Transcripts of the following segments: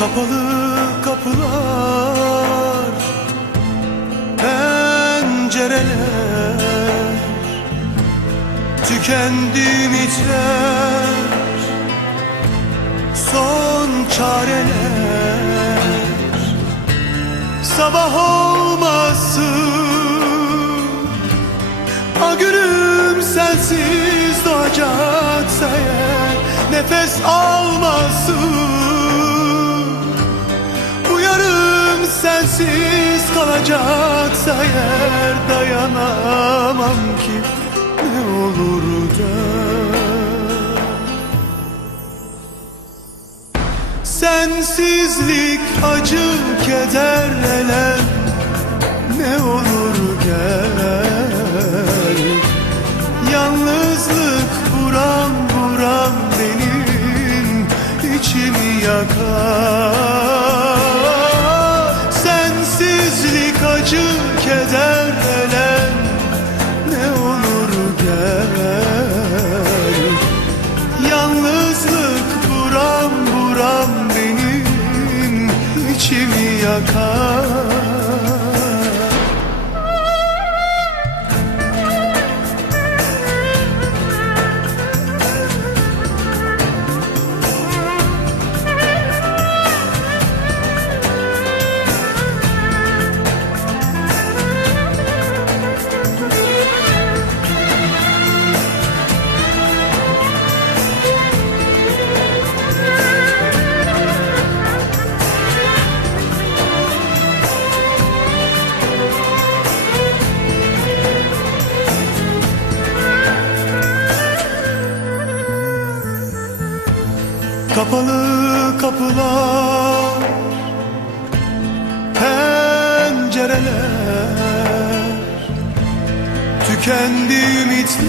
Kapalı kapılar Pencereler Tükendi ümitler Son çareler. Sabah olmasın A gülüm sensiz doğacaksa eğer Nefes almasın kalacaksa eğer Dayanamam ki ne olur da. Sensizlik, acı, keder, elem Ne olur gel. Yalnızlık buram buram benim içimi yakar içimi yakar Kapalı kapılar Pencereler Tükendi ümitler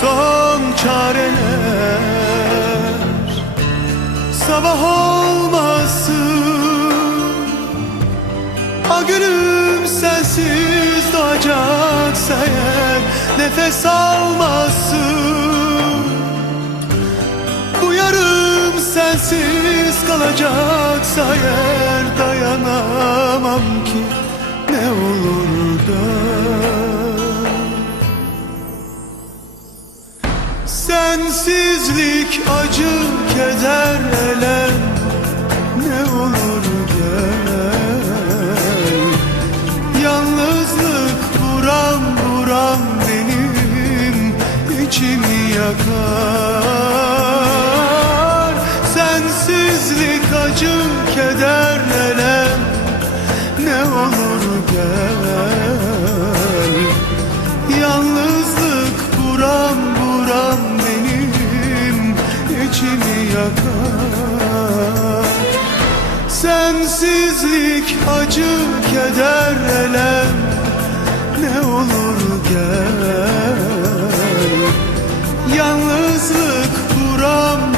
Son çareler. Sabah olmasın A günüm sensiz doğacaksa eğer Nefes almasın sensiz kalacaksa eğer Dayanamam ki ne olur da. Sensizlik, acı, keder, elem Sensizlik acım keder nenem Ne olur gel. Yalnızlık buram buram benim içimi yakar. Sensizlik acım keder elem Ne olur gel. Yalnızlık buram